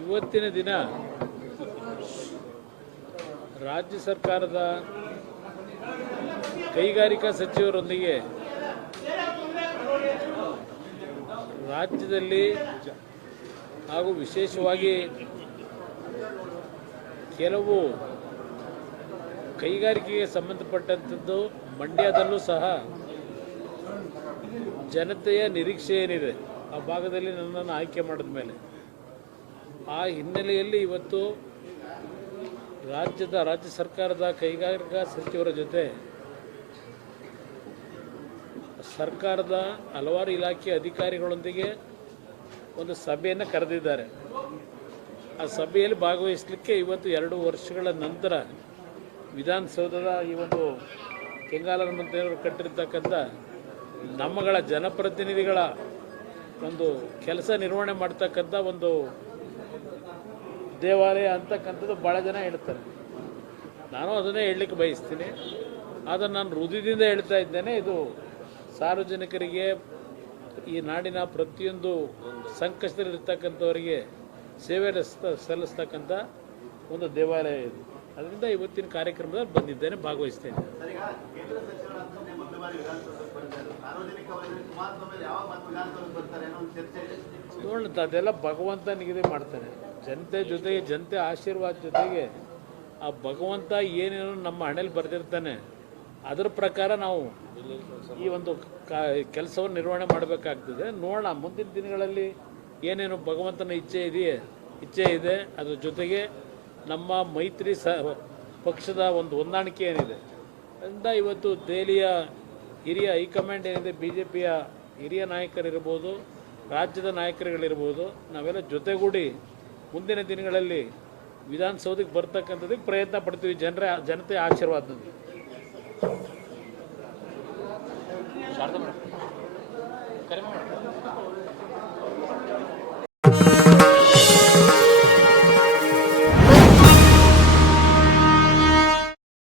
ಇವತ್ತಿನ ದಿನ ರಾಜ್ಯ ಸರ್ಕಾರದ ಕೈಗಾರಿಕಾ ಸಚಿವರೊಂದಿಗೆ ರಾಜ್ಯದಲ್ಲಿ ಹಾಗೂ ವಿಶೇಷವಾಗಿ ಕೆಲವು ಕೈಗಾರಿಕೆಗೆ ಸಂಬಂಧಪಟ್ಟಂಥದ್ದು ಮಂಡ್ಯದಲ್ಲೂ ಸಹ ಜನತೆಯ ನಿರೀಕ್ಷೆ ಏನಿದೆ ಆ ಭಾಗದಲ್ಲಿ ನನ್ನನ್ನು ಆಯ್ಕೆ ಮಾಡಿದ ಮೇಲೆ ಆ ಹಿನ್ನೆಲೆಯಲ್ಲಿ ಇವತ್ತು ರಾಜ್ಯ ಸರ್ಕಾರದ ಕೈಗಾರಿಕಾ ಸಚಿವರ ಜೊತೆ ಸರ್ಕಾರದ ಹಲವಾರು ಇಲಾಖೆ ಅಧಿಕಾರಿಗಳೊಂದಿಗೆ ಒಂದು ಸಭೆಯನ್ನು ಕರೆದಿದ್ದಾರೆ. ಆ ಸಭೆಯಲ್ಲಿ ಭಾಗವಹಿಸಲಿಕ್ಕೆ ಇವತ್ತು 2 ವರ್ಷಗಳ ನಂತರ ವಿಧಾನಸೌಧದ ಈ ಒಂದು ಕೆಂಗಾಲರ ಮಂತ್ರಿಯವರು ಕಟ್ಟಿರ್ತಕ್ಕಂಥ ನಮ್ಮಗಳ ಜನಪ್ರತಿನಿಧಿಗಳ ಒಂದು ಕೆಲಸ ನಿರ್ವಹಣೆ ಮಾಡ್ತಕ್ಕಂಥ ಒಂದು ದೇವಾಲಯ ಅಂತಕ್ಕಂಥದ್ದು ಭಾಳ ಜನ ಹೇಳ್ತಾರೆ. ನಾನು ಅದನ್ನೇ ಹೇಳಲಿಕ್ಕೆ ಬಯಸ್ತೀನಿ. ಆದರೆ ನಾನು ಹೃದಯದಿಂದ ಹೇಳ್ತಾ ಇದ್ದೇನೆ, ಇದು ಸಾರ್ವಜನಿಕರಿಗೆ, ಈ ನಾಡಿನ ಪ್ರತಿಯೊಂದು ಸಂಕಷ್ಟದಲ್ಲಿರ್ತಕ್ಕಂಥವರಿಗೆ ಸೇವೆ ಸಲ್ಲಿಸ್ತಕ್ಕಂಥ ಒಂದು ದೇವಾಲಯ ಇದು. ಅದರಿಂದ ಇವತ್ತಿನ ಕಾರ್ಯಕ್ರಮದಲ್ಲಿ ಬಂದಿದ್ದೇನೆ, ಭಾಗವಹಿಸ್ತೇನೆ. ನೋಡೋಣ, ಅದೆಲ್ಲ ಭಗವಂತ ನಿಗದಿ ಮಾಡ್ತಾನೆ. ಜನತೆ ಜೊತೆಗೆ, ಜನತೆ ಆಶೀರ್ವಾದ ಜೊತೆಗೆ ಆ ಭಗವಂತ ಏನೇನು ನಮ್ಮ ಹಣೆಯಲ್ಲಿ ಬರೆದಿರ್ತಾನೆ ಅದರ ಪ್ರಕಾರ ನಾವು ಈ ಒಂದು ಕೆಲಸವನ್ನು ನಿರ್ವಹಣೆ ಮಾಡಬೇಕಾಗ್ತದೆ. ನೋಡೋಣ, ಮುಂದಿನ ದಿನಗಳಲ್ಲಿ ಏನೇನು ಭಗವಂತನ ಇಚ್ಛೆ ಇದೆ, ಅದ್ರ ಜೊತೆಗೆ ನಮ್ಮ ಮೈತ್ರಿ ಪಕ್ಷದ ಒಂದು ಹೊಂದಾಣಿಕೆ ಏನಿದೆ ಅದರಿಂದ ಇವತ್ತು ದೆಹಲಿಯ ಹಿರಿಯ ಹೈಕಮಾಂಡ್ ಏನಿದೆ, BJPಯ ಹಿರಿಯ ನಾಯಕರಿರ್ಬೋದು, ರಾಜ್ಯದ ನಾಯಕರುಗಳಿರ್ಬೋದು, ನಾವೆಲ್ಲ ಜೊತೆಗೂಡಿ ಮುಂದಿನ ದಿನಗಳಲ್ಲಿ ವಿಧಾನಸೌಧಕ್ಕೆ ಬರ್ತಕ್ಕಂಥದ್ದಕ್ಕೆ ಪ್ರಯತ್ನ ಪಡ್ತೀವಿ, ಜನತೆ ಆಶೀರ್ವಾದದಿಂದ.